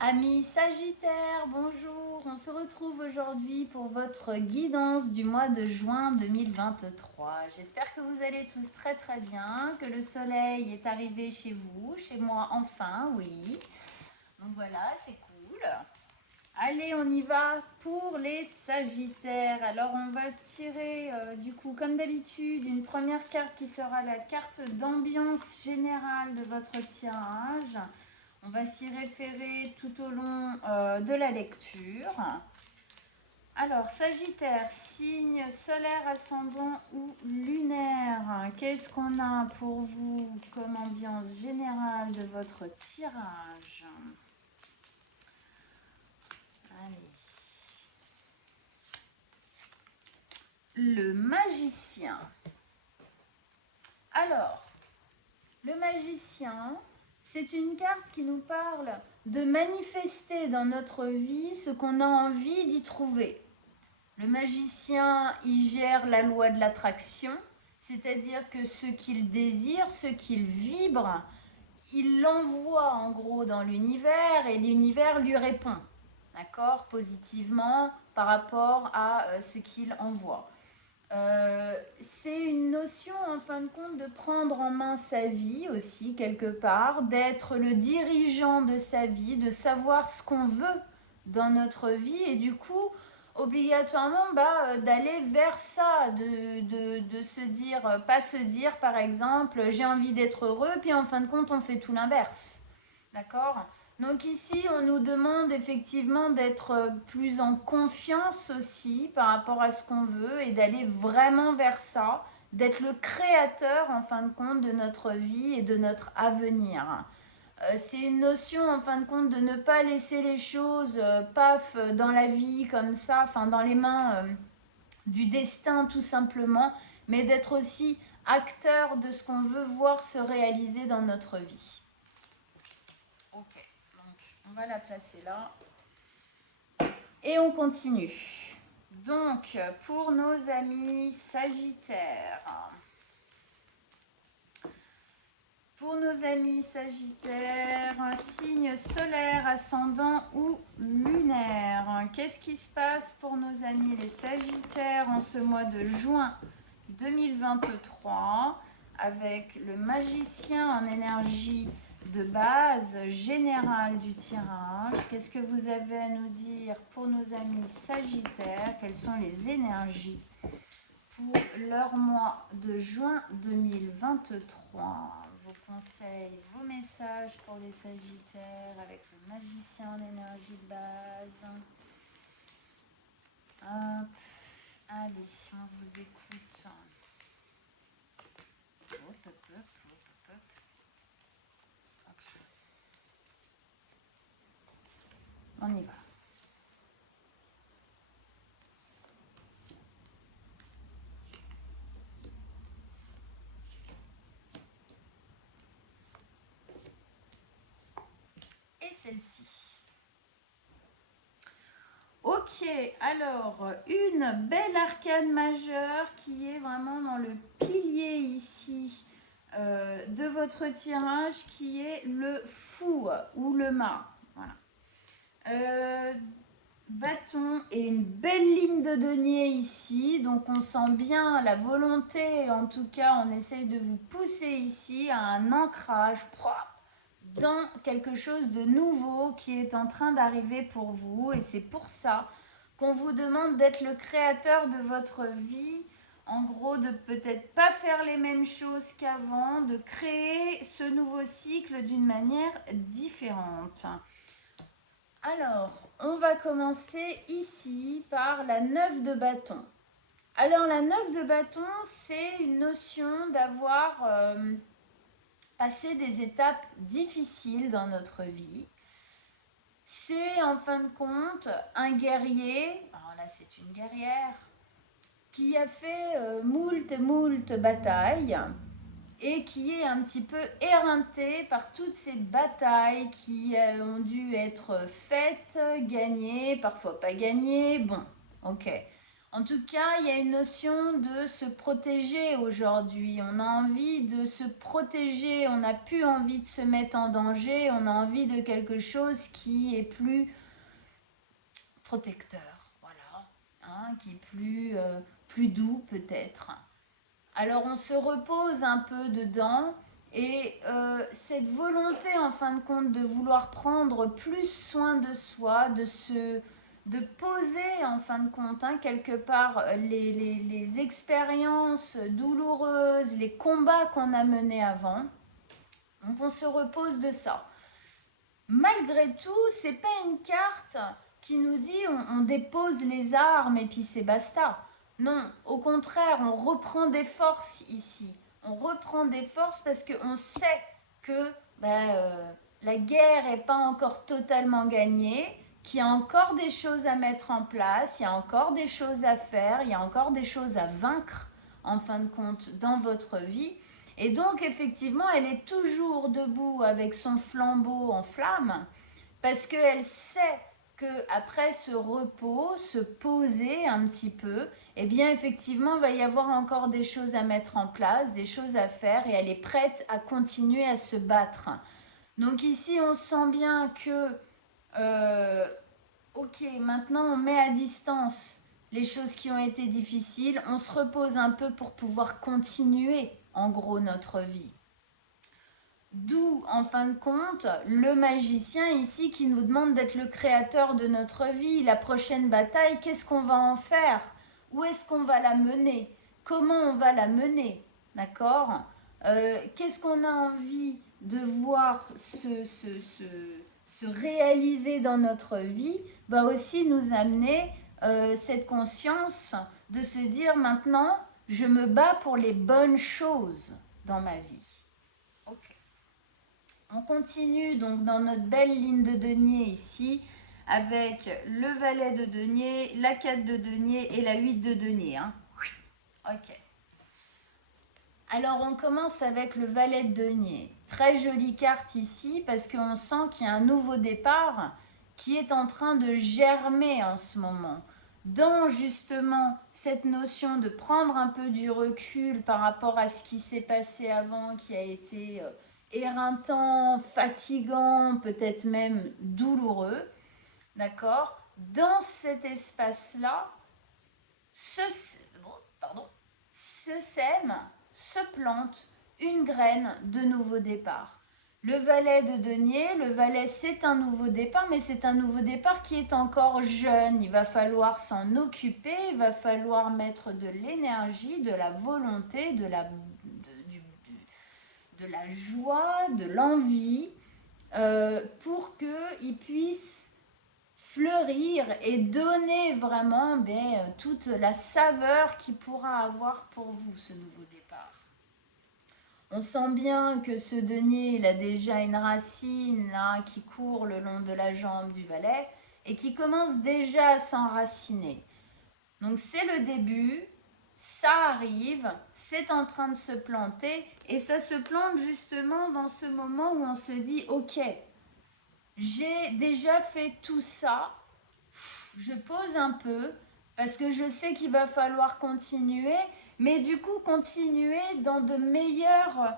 Amis Sagittaires, bonjour. On se retrouve aujourd'hui pour votre guidance du mois de juin 2023. J'espère que vous allez tous très très bien, que le soleil est arrivé chez vous, chez moi enfin, oui. Donc voilà, c'est cool. Allez, on y va pour les Sagittaires. Alors on va tirer du coup comme d'habitude une première carte qui sera la carte d'ambiance générale de votre tirage. On va s'y référer tout au long de la lecture. Alors, Sagittaire, signe solaire, ascendant ou lunaire, qu'est-ce qu'on a pour vous comme ambiance générale de votre tirage? Allez. Le magicien. Alors, le magicien, c'est une carte qui nous parle de manifester dans notre vie ce qu'on a envie d'y trouver. Le magicien, il gère la loi de l'attraction, c'est-à-dire que ce qu'il désire, ce qu'il vibre, il l'envoie en gros dans l'univers et l'univers lui répond, d'accord, positivement par rapport à ce qu'il envoie. C'est une notion en fin de compte de prendre en main sa vie aussi quelque part, d'être le dirigeant de sa vie, de savoir ce qu'on veut dans notre vie et du coup obligatoirement d'aller vers ça, de se dire, pas se dire par exemple j'ai envie d'être heureux puis en fin de compte on fait tout l'inverse, d'accord? Donc ici, on nous demande effectivement d'être plus en confiance aussi par rapport à ce qu'on veut et d'aller vraiment vers ça, d'être le créateur en fin de compte de notre vie et de notre avenir. C'est une notion en fin de compte de ne pas laisser les choses paf dans la vie comme ça, enfin dans les mains du destin tout simplement, mais d'être aussi acteur de ce qu'on veut voir se réaliser dans notre vie. Ok, donc on va la placer là. Et on continue. Donc, pour nos amis Sagittaires. Pour nos amis Sagittaires, signe solaire, ascendant ou lunaire. Qu'est-ce qui se passe pour nos amis les Sagittaires en ce mois de juin 2023 avec le magicien en énergie de base générale du tirage? Qu'est-ce que vous avez à nous dire pour nos amis Sagittaires? Quelles sont les énergies pour leur mois de juin 2023? Vos conseils, vos messages pour les Sagittaires avec le magicien en énergie de base. Hop. Allez, on vous écoute. Hop, hop, hop, hop, hop. Hop. On y va. Et celle-ci. Ok, alors une belle arcane majeure qui est vraiment dans le pilier ici de votre tirage qui est le fou ou le mât. Voilà. Bâton et une belle ligne de denier ici, donc on sent bien la volonté, en tout cas on essaye de vous pousser ici à un ancrage dans quelque chose de nouveau qui est en train d'arriver pour vous et c'est pour ça qu'on vous demande d'être le créateur de votre vie, en gros de peut-être pas faire les mêmes choses qu'avant, de créer ce nouveau cycle d'une manière différente. Alors, on va commencer ici par la 9 de bâton. Alors, la 9 de bâton, c'est une notion d'avoir passé des étapes difficiles dans notre vie. C'est en fin de compte un guerrier, alors là c'est une guerrière, qui a fait moult batailles et qui est un petit peu éreinté par toutes ces batailles qui ont dû être faites, gagnées, parfois pas gagnées. Bon, ok. En tout cas, il y a une notion de se protéger aujourd'hui. On a envie de se protéger, on n'a plus envie de se mettre en danger, on a envie de quelque chose qui est plus protecteur, voilà, hein, qui est plus doux peut-être. Alors on se repose un peu dedans et cette volonté en fin de compte de vouloir prendre plus soin de soi, de poser en fin de compte quelque part les expériences douloureuses, les combats qu'on a menés avant. Donc on se repose de ça. Malgré tout, c'est pas une carte qui nous dit on dépose les armes et puis c'est basta. Non, au contraire, on reprend des forces ici. On reprend des forces parce qu'on sait que la guerre n'est pas encore totalement gagnée, qu'il y a encore des choses à mettre en place, il y a encore des choses à faire, il y a encore des choses à vaincre en fin de compte dans votre vie. Et donc, effectivement, elle est toujours debout avec son flambeau en flamme parce qu'elle sait qu'après ce repos, se poser un petit peu, eh bien, effectivement, il va y avoir encore des choses à mettre en place, des choses à faire et elle est prête à continuer à se battre. Donc ici, on sent bien que, ok, maintenant on met à distance les choses qui ont été difficiles, on se repose un peu pour pouvoir continuer en gros notre vie. D'où, en fin de compte, le magicien ici qui nous demande d'être le créateur de notre vie. La prochaine bataille, qu'est-ce qu'on va en faire? Où est-ce qu'on va la mener? Comment on va la mener? D'accord? Qu'est-ce qu'on a envie de voir se réaliser dans notre vie? Va aussi nous amener cette conscience de se dire maintenant, je me bats pour les bonnes choses dans ma vie. Ok. On continue donc dans notre belle ligne de denier ici avec le valet de denier, la 4 de denier et la 8 de denier. Hein. Ok. Alors on commence avec le valet de denier. Très jolie carte ici parce qu'on sent qu'il y a un nouveau départ qui est en train de germer en ce moment. Dans justement cette notion de prendre un peu du recul par rapport à ce qui s'est passé avant, qui a été éreintant, fatigant, peut-être même douloureux, d'accord? Dans cet espace-là, se sème, se plante une graine de nouveau départ. Le valet de denier, le valet c'est un nouveau départ, mais c'est un nouveau départ qui est encore jeune. Il va falloir s'en occuper, il va falloir mettre de l'énergie, de la volonté, de la joie, de l'envie pour qu'il puisse fleurir et donner vraiment toute la saveur qu'il pourra avoir pour vous, ce nouveau départ. On sent bien que ce denier, il a déjà une racine là, qui court le long de la jambe du valet et qui commence déjà à s'enraciner. Donc c'est le début, ça arrive, c'est en train de se planter et ça se plante justement dans ce moment où on se dit ok, j'ai déjà fait tout ça, je pose un peu parce que je sais qu'il va falloir continuer, mais du coup continuer dans de meilleures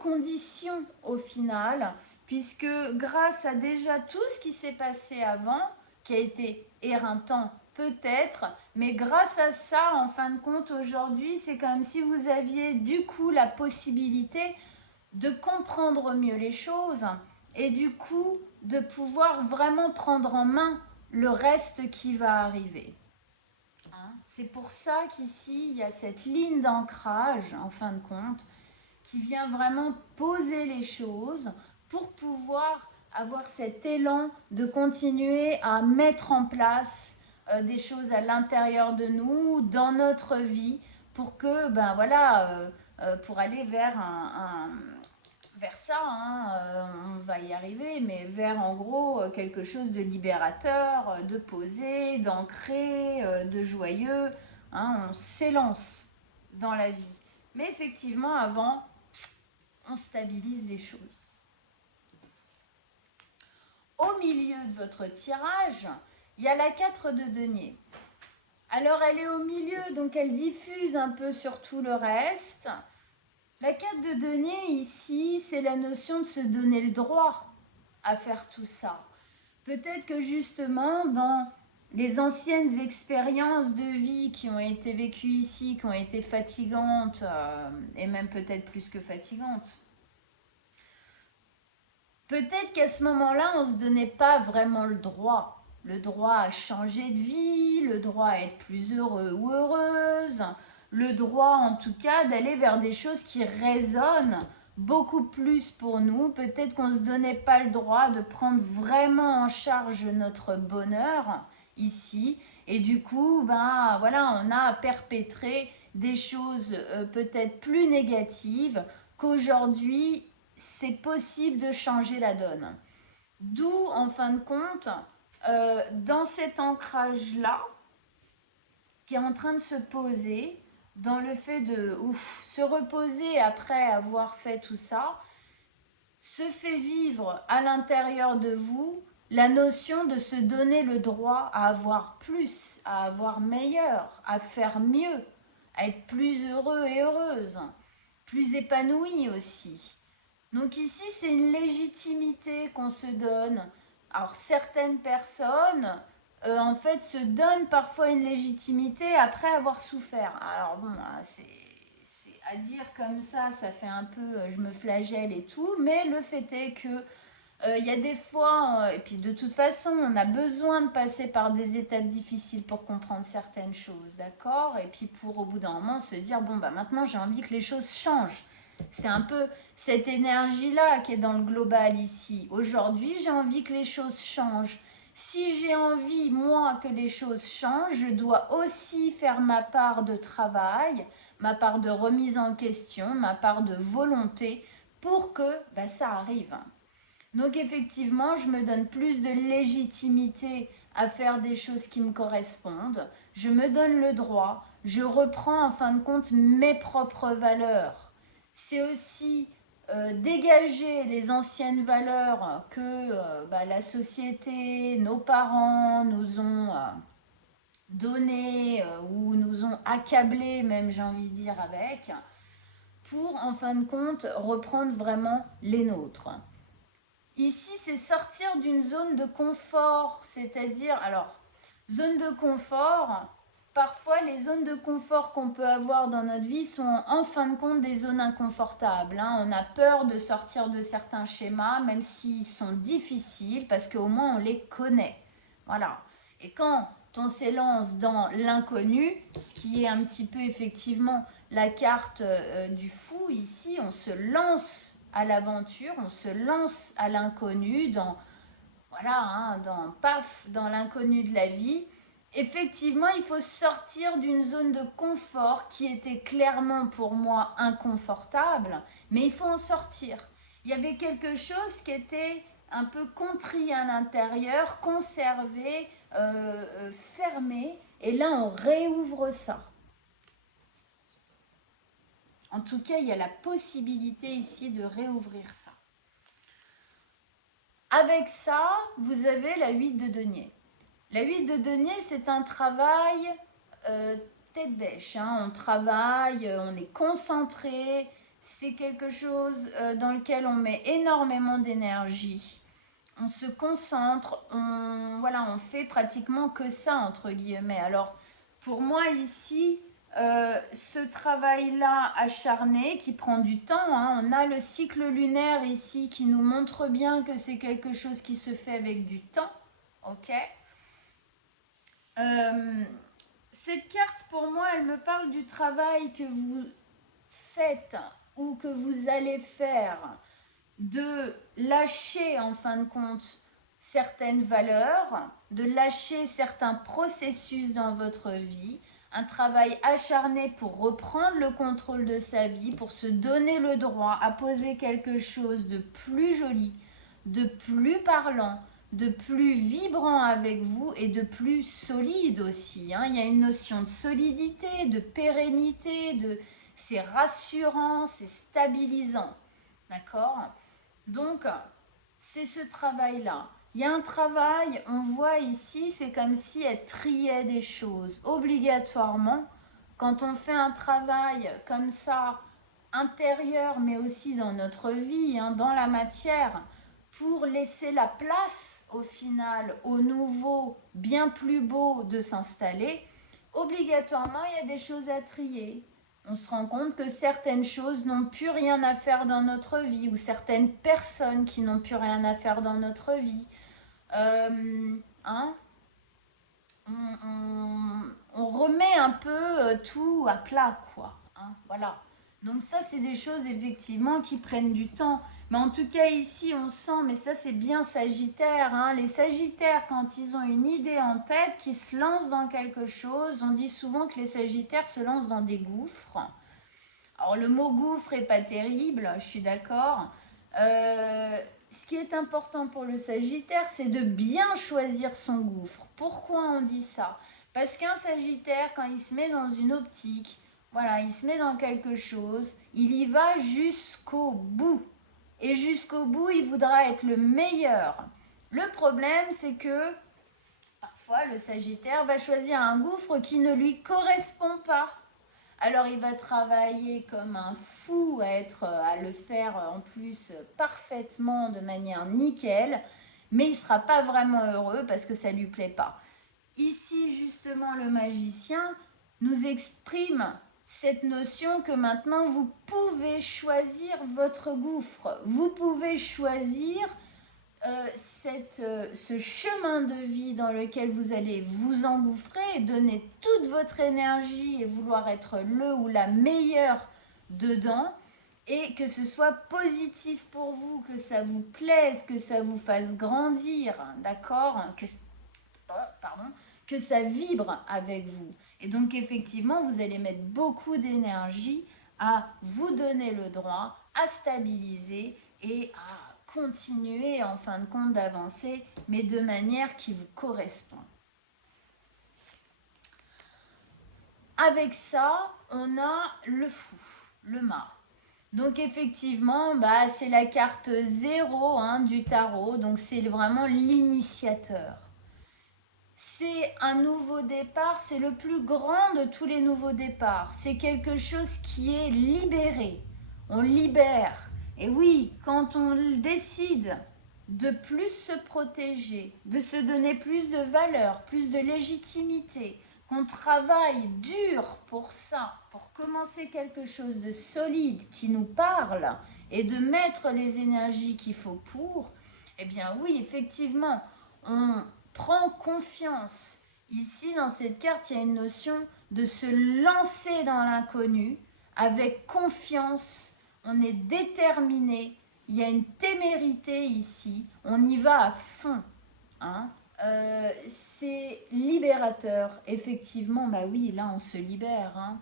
conditions au final, puisque grâce à déjà tout ce qui s'est passé avant, qui a été éreintant peut-être, mais grâce à ça, en fin de compte, aujourd'hui, c'est comme si vous aviez du coup la possibilité de comprendre mieux les choses et du coup de pouvoir vraiment prendre en main le reste qui va arriver. Hein? C'est pour ça qu'ici, il y a cette ligne d'ancrage, en fin de compte, qui vient vraiment poser les choses pour pouvoir avoir cet élan de continuer à mettre en place des choses à l'intérieur de nous, dans notre vie, pour que, pour aller vers vers ça, hein, on va y arriver, mais vers en gros quelque chose de libérateur, de posé, d'ancré, de joyeux. Hein, on s'élance dans la vie. Mais effectivement, avant, on stabilise les choses. Au milieu de votre tirage, il y a la 4 de denier. Alors elle est au milieu, donc elle diffuse un peu sur tout le reste. La carte de denier ici, c'est la notion de se donner le droit à faire tout ça. Peut-être que justement, dans les anciennes expériences de vie qui ont été vécues ici, qui ont été fatigantes, et même peut-être plus que fatigantes, peut-être qu'à ce moment-là, on ne se donnait pas vraiment le droit. Le droit à changer de vie, le droit à être plus heureux ou heureuse, le droit en tout cas d'aller vers des choses qui résonnent beaucoup plus pour nous. Peut-être qu'on ne se donnait pas le droit de prendre vraiment en charge notre bonheur ici. Et du coup, ben voilà, on a perpétré des choses peut-être plus négatives qu'aujourd'hui c'est possible de changer la donne. D'où, en fin de compte, dans cet ancrage-là, qui est en train de se poser, dans le fait de se reposer après avoir fait tout ça, se fait vivre à l'intérieur de vous la notion de se donner le droit à avoir plus, à avoir meilleur, à faire mieux, à être plus heureux et heureuse, plus épanoui aussi. Donc ici, c'est une légitimité qu'on se donne. Alors certaines personnes, en fait, se donnent parfois une légitimité après avoir souffert. Alors bon, c'est à dire comme ça fait un peu, je me flagelle et tout, mais le fait est que il y a des fois, et puis de toute façon, on a besoin de passer par des étapes difficiles pour comprendre certaines choses, d'accord? Et puis pour au bout d'un moment se dire, bon, bah maintenant j'ai envie que les choses changent. C'est un peu cette énergie-là qui est dans le global ici. Aujourd'hui, j'ai envie que les choses changent. Si j'ai envie, moi, que les choses changent, je dois aussi faire ma part de travail, ma part de remise en question, ma part de volonté pour que bah, ça arrive. Donc effectivement, je me donne plus de légitimité à faire des choses qui me correspondent. Je me donne le droit. Je reprends en fin de compte mes propres valeurs. C'est aussi dégager les anciennes valeurs que la société, nos parents nous ont données ou nous ont accablés même, j'ai envie de dire, avec, pour en fin de compte reprendre vraiment les nôtres. Ici, c'est sortir d'une zone de confort, c'est-à-dire, alors, zone de confort, parfois les zones de confort qu'on peut avoir dans notre vie sont en fin de compte des zones inconfortables. Hein. On a peur de sortir de certains schémas, même s'ils sont difficiles, parce qu'au moins on les connaît. Voilà. Et quand on s'élance dans l'inconnu, ce qui est un petit peu effectivement la carte du fou ici, on se lance à l'aventure, on se lance à l'inconnu, dans voilà, hein, dans l'inconnu de la vie. Effectivement, il faut sortir d'une zone de confort qui était clairement pour moi inconfortable, mais il faut en sortir. Il y avait quelque chose qui était un peu contrit à l'intérieur, conservé, fermé, et là on réouvre ça. En tout cas, il y a la possibilité ici de réouvrir ça. Avec ça, vous avez la 8 de denier. La 8 de denier, c'est un travail tête bêche. Hein. On travaille, on est concentré. C'est quelque chose dans lequel on met énormément d'énergie. On se concentre, on fait pratiquement que ça, entre guillemets. Alors, pour moi, ici, ce travail-là acharné qui prend du temps, hein, on a le cycle lunaire ici qui nous montre bien que c'est quelque chose qui se fait avec du temps. Ok. Cette carte, pour moi, elle me parle du travail que vous faites ou que vous allez faire, de lâcher en fin de compte certaines valeurs, de lâcher certains processus dans votre vie, un travail acharné pour reprendre le contrôle de sa vie, pour se donner le droit à poser quelque chose de plus joli, de plus parlant, de plus vibrant avec vous et de plus solide aussi. Hein. Il y a une notion de solidité, de pérennité, c'est rassurant, c'est stabilisant. D'accord ? Donc, c'est ce travail-là. Il y a un travail, on voit ici, c'est comme si elle triait des choses. Obligatoirement, quand on fait un travail comme ça, intérieur, mais aussi dans notre vie, hein, dans la matière, pour laisser la place, au final, au nouveau, bien plus beau de s'installer, obligatoirement, il y a des choses à trier. On se rend compte que certaines choses n'ont plus rien à faire dans notre vie, ou certaines personnes qui n'ont plus rien à faire dans notre vie. Hein, on remet un peu tout à plat, quoi. Hein, voilà. Donc ça, c'est des choses effectivement qui prennent du temps. Mais en tout cas, ici, on sent, mais ça, c'est bien Sagittaire. Hein. Les Sagittaires, quand ils ont une idée en tête, qui se lancent dans quelque chose, on dit souvent que les Sagittaires se lancent dans des gouffres. Alors, le mot gouffre est pas terrible, je suis d'accord. Ce qui est important pour le Sagittaire, c'est de bien choisir son gouffre. Pourquoi on dit ça? Parce qu'un Sagittaire, quand il se met dans une optique, voilà, il se met dans quelque chose, il y va jusqu'au bout. Et jusqu'au bout, il voudra être le meilleur. Le problème, c'est que parfois, le Sagittaire va choisir un gouffre qui ne lui correspond pas. Alors il va travailler comme un fou à le faire en plus parfaitement de manière nickel, mais il ne sera pas vraiment heureux parce que ça ne lui plaît pas. Ici justement le magicien nous exprime cette notion que maintenant vous pouvez choisir votre gouffre, vous pouvez choisir ce chemin de vie dans lequel vous allez vous engouffrer et donner toute votre énergie et vouloir être le ou la meilleure dedans, et que ce soit positif pour vous, que ça vous plaise, que ça vous fasse grandir, d'accord, que ça vibre avec vous. Et donc effectivement, vous allez mettre beaucoup d'énergie à vous donner le droit, à stabiliser et à continuer en fin de compte d'avancer, mais de manière qui vous correspond. Avec ça, on a le fou, le mât. Donc effectivement, c'est la carte 0 hein, du tarot, donc c'est vraiment l'initiateur. C'est un nouveau départ, c'est le plus grand de tous les nouveaux départs. C'est quelque chose qui est libéré, on libère. Et oui, quand on décide de plus se protéger, de se donner plus de valeur, plus de légitimité, qu'on travaille dur pour ça, pour commencer quelque chose de solide qui nous parle et de mettre les énergies qu'il faut pour, eh bien oui, effectivement, on prend confiance. Ici, dans cette carte, il y a une notion de se lancer dans l'inconnu avec confiance. On est déterminé. Il y a une témérité ici. On y va à fond. Hein. C'est libérateur. Effectivement, oui, là, on se libère. Hein.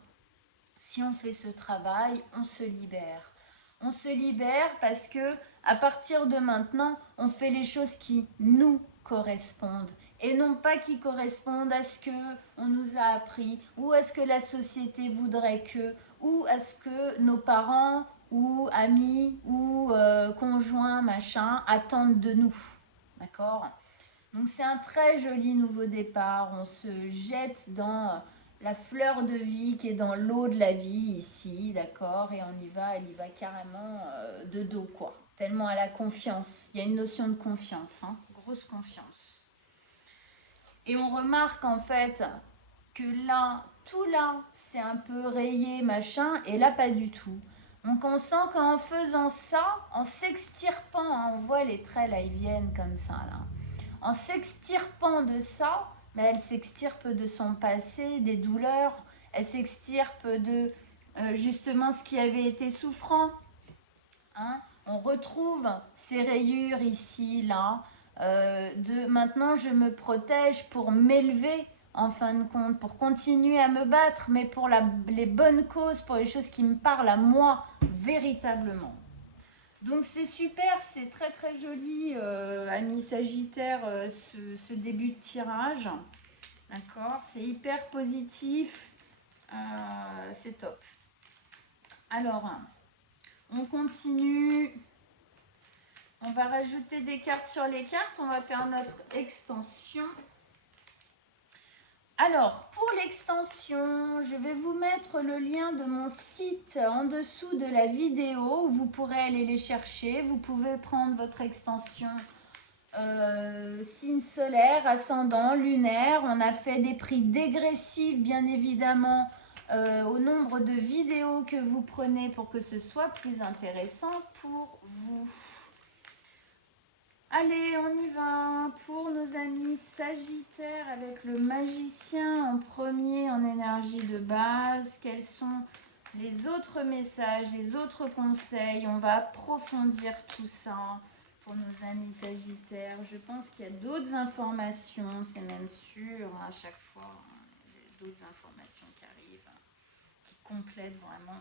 Si on fait ce travail, on se libère. On se libère parce que à partir de maintenant, on fait les choses qui nous correspondent et non pas qui correspondent à ce que on nous a appris ou à ce que la société voudrait que ou à ce que nos parents ou amis ou conjoints machin attendent de nous. D'accord? Donc c'est un très joli nouveau départ. On se jette dans la fleur de vie qui est dans l'eau de la vie ici, d'accord? Et elle y va carrément de dos, quoi. Tellement elle a confiance. Il y a une notion de confiance, hein, grosse confiance. Et on remarque en fait que là, tout là, c'est un peu rayé, machin, et là, pas du tout. Donc on sent qu'en faisant ça, en s'extirpant, hein, on voit les traits là, ils viennent comme ça, là. En s'extirpant de ça, elle s'extirpe de son passé, des douleurs, elle s'extirpe de justement ce qui avait été souffrant. Hein. On retrouve ces rayures ici, là, de maintenant je me protège pour m'élever en fin de compte, pour continuer à me battre, mais pour les bonnes causes, pour les choses qui me parlent à moi véritablement. Donc c'est super, c'est très très joli, ami Sagittaire, ce début de tirage. D'accord, c'est hyper positif, c'est top. Alors, on continue On va rajouter des cartes sur les cartes. On va faire notre extension. Alors, pour l'extension, je vais vous mettre le lien de mon site en dessous de la vidéo où vous pourrez aller les chercher. Vous pouvez prendre votre extension signe solaire, ascendant, lunaire. On a fait des prix dégressifs, bien évidemment, au nombre de vidéos que vous prenez pour que ce soit plus intéressant pour vous. Allez, on y va pour nos amis Sagittaires avec le magicien en premier en énergie de base. Quels sont les autres messages, les autres conseils? On va approfondir tout ça pour nos amis Sagittaires. Je pense qu'il y a d'autres informations, c'est même sûr, à chaque fois, il y a d'autres informations qui arrivent, qui complètent vraiment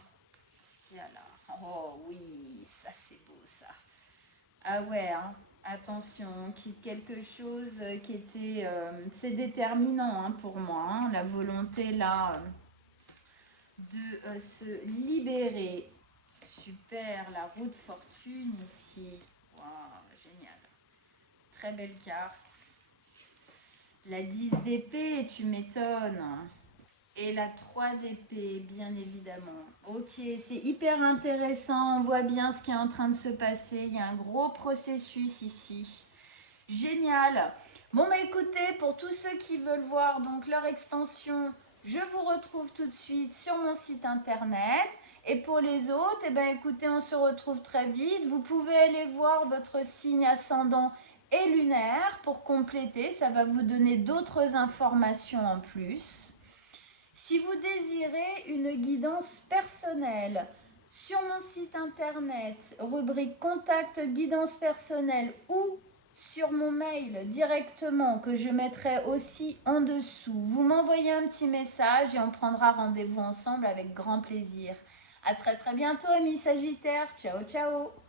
ce qu'il y a là. Oh oui, ça c'est beau ça. Ah ouais, hein. Attention, quelque chose qui était... c'est déterminant pour moi, hein, la volonté là de se libérer. Super, la roue de fortune ici. Waouh, génial. Très belle carte. La 10 d'épée, tu m'étonnes. Et la 3 d'épée, bien évidemment. Ok, c'est hyper intéressant. On voit bien ce qui est en train de se passer. Il y a un gros processus ici. Génial. Bon, bah écoutez, pour tous ceux qui veulent voir donc leur extension, je vous retrouve tout de suite sur mon site internet. Et pour les autres, eh ben, écoutez, on se retrouve très vite. Vous pouvez aller voir votre signe ascendant et lunaire pour compléter. Ça va vous donner d'autres informations en plus. Si vous désirez une guidance personnelle, sur mon site internet, rubrique contact guidance personnelle ou sur mon mail directement que je mettrai aussi en dessous, vous m'envoyez un petit message et on prendra rendez-vous ensemble avec grand plaisir. À très bientôt amis Sagittaires, ciao ciao.